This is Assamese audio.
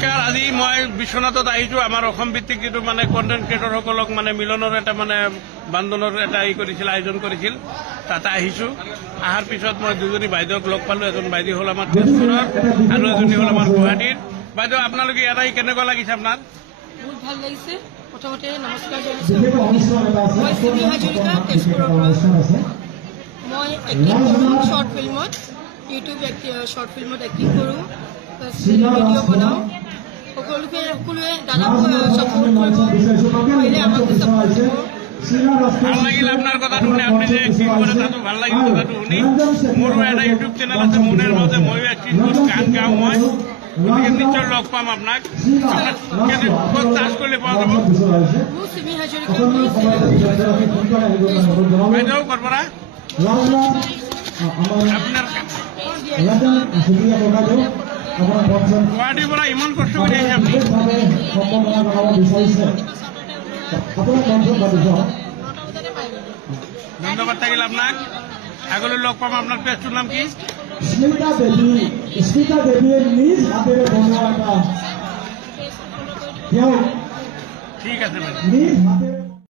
নমস্কাৰ। আজি মই বিশ্বনাথত আহিছোঁ। আমাৰ অসম ভিত্তিক যিটো মানে কণ্টেণ্ট ক্ৰিয়েটৰসকলক মানে মিলনৰ এটা মানে বান্ধোনৰ এটা আয়োজন কৰিছিল তাতে আহিছোঁ। অহাৰ পিছত মই দুজনী বাইদেউক লগ পালোঁ। এজন বাইদেউ হ'ল আমাৰ তেজপুৰৰ আৰু এজনী হ'ল আমাৰ গুৱাহাটীৰ। বাইদেউ, আপোনালোকে ইয়াত আহি কেনেকুৱা লাগিছে আপোনাৰ? বহুত ভাল লাগিছে। প্ৰথমতে নমস্কাৰ জনাইছোঁ। মই চিমি হাজৰিকা, তেজপুৰৰ পৰা। মই এক্টিং কৰোঁ শ্বৰ্ট ফিল্মত, ইউটিউব শ্বৰ্ট ফিল্মত এক্টিং কৰোঁ, ভিডিঅ' বনাওঁ। সকলোৱে দাদাক ছাপোৰ্ট কৰিব, পাৰিলে আমাক ছাপোৰ্ট দিব। ভাল লাগিল আপোনাৰ কথাটো শুনি। আপুনি যে এক্টিং কৰে তাতো ভাল লাগিল কথাটো শুনি। মোৰো এটা ইউটিউব চেনেল আছে মুনেৰ মাজে, ময়ো এক্টিং কৰোঁ, গান গাওঁ মই। গতিকে নিশ্চয় লগ পাম আপোনাক। ক'ত চাৰ্চ কৰিলে পোৱা যাব? মোৰ চিমি হাজৰিকা বাইদেউ ক'ৰ পৰা? আপোনাৰ গুৱাহাটীৰ পৰা ইমান কষ্ট কৰি আহিছে আপুনি? ধন্যবাদ থাকিল আপোনাক। আগলৈ লগ পাম। আপোনাৰ পেজটোৰ নাম কি? স্মিতা দেৱীয়ে নিজ হাতেৰে বনোৱা এটা ঠিক আছে বাইদেউ। নিজ হাতেৰে